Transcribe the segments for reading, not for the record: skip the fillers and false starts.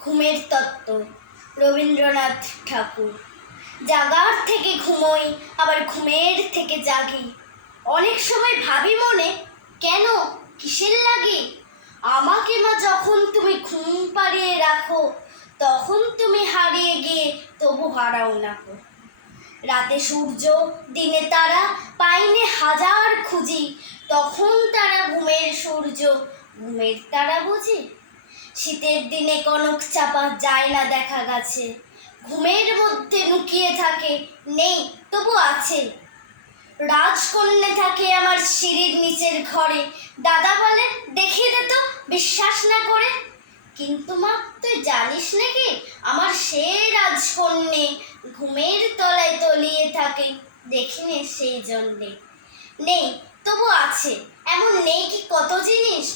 ঘুমের তত্ত্ব, রবীন্দ্রনাথ ঠাকুর। জাগার থেকে ঘুমোই, আবার ঘুমের থেকে জাগি। অনেক সময় ভাবি মনে, কেন, কিসের লাগে? আমাকে মা যখন তুমি ঘুম পাড়িয়ে রাখো, তখন তুমি হারিয়ে গিয়ে তবু হারাও না কো। রাতে সূর্য, দিনে তারা, পাইনে হাজার খুঁজি, তখন তারা ঘুমের সূর্য, ঘুমের তারা বুঝি। শীতের দিনে কনক চাপা যায় না দেখা গেছে, ঘুমের মধ্যে লুকিয়ে থাকে, নেই তবু আছে। রাজকন্যা থাকে আমার সিঁড়ির নিচের ঘরে, দাদা বলে দেখিয়ে দে তো বিশ্বাস না করে। কিন্তু মা তুই জানিস নাকি, আমার সে রাজকন্যে ঘুমের তলায় তলিয়ে থাকে, দেখিনি সেই জন্যে। নেই তবু আছে, এমন নেই কি কত জিনিস,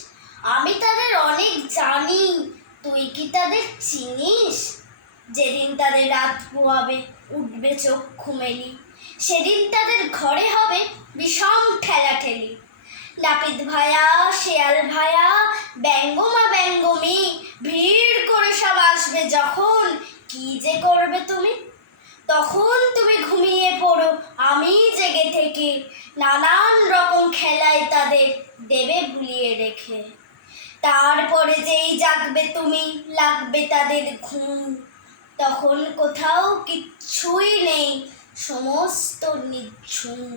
আমি তাদের অনেক জানি, তুই কি তাদের চিনিস? যেদিন তাদের রাত পোয়াবে, উঠবে চক্ষু মেলি, সেদিন তাদের ঘরে হবে বিষম ঠেলাঠেলি। নাপিত ভায়া, শেয়াল ভায়া, ব্যঙ্গমা ব্যঙ্গমী, ভিড় করে সব আসবে যখন, কি যে করবে তুমি? তখন তুমি ঘুমিয়ে পড়ো, আমি জেগে থেকে নানান রকম খেলায় তাদের দেবে ভুলিয়ে রেখে। তারপরে যেই জাগবে তুমি, লাগবে তাদের ঘুম, তখন কোথাও কিচ্ছুই নেই, সমস্ত নিঝুম।